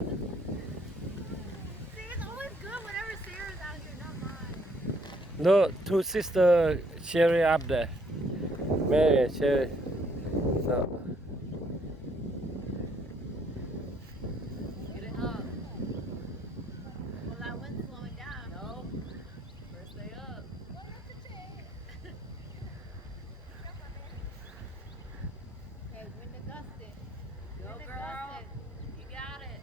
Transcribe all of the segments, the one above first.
See, it's always good whenever Sarah's out here, not mine. No, two sister Cherry up there. Mary, Cherry. So, Get it up. Well, that wind's slowing down. No. First stay up. Okay, wind and gusting. Go, wind girl. You got it.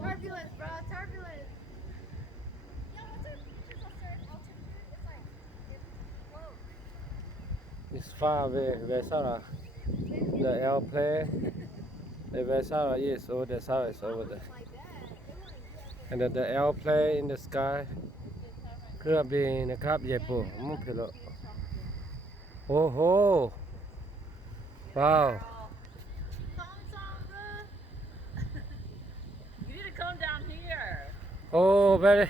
Turbulence, bro. Turbulence. it's far away. Vesara. The airplane. The Vesara is over the Sara is over there. And then the airplane in the sky. เครื่องบินนะครับญี่ปุ่นมุกเหรอโอ้โหว้าว Song, song, good. You need to come down here. โอ้ very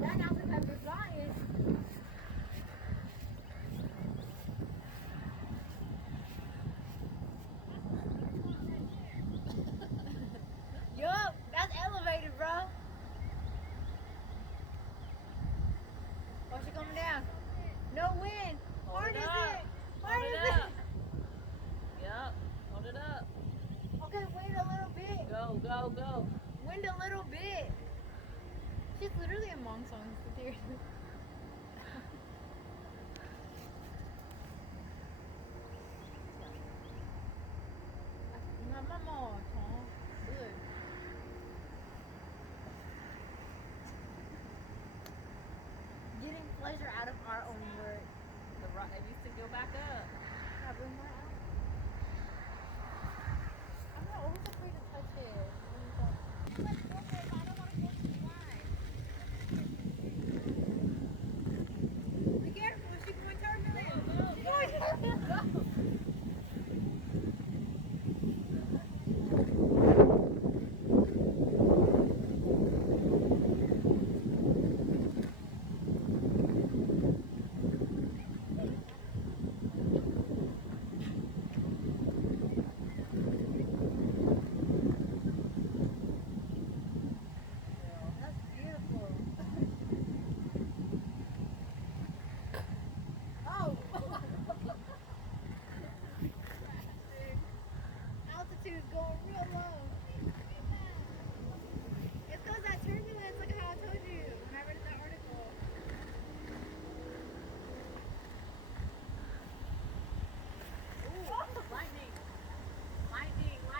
That Nelson has been flying. Yup, that's elevated, bro. Oh, she coming down. No wind. Harness it. Harness it. Yep. Hold it up. Okay, wind a little bit. Go, go, go. Wind a little bit. She's literally among songs. Seriously. Mama, good. Getting pleasure out of our own work. It needs to go back up. Yeah, bring my